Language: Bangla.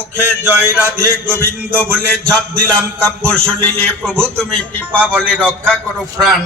মুখে জয় রাধে গোবিন্দ বলে ঝাঁপ দিলাম কাব্য সলিলে প্রভু তুমি কৃপা বলে রক্ষা করো প্রাণ।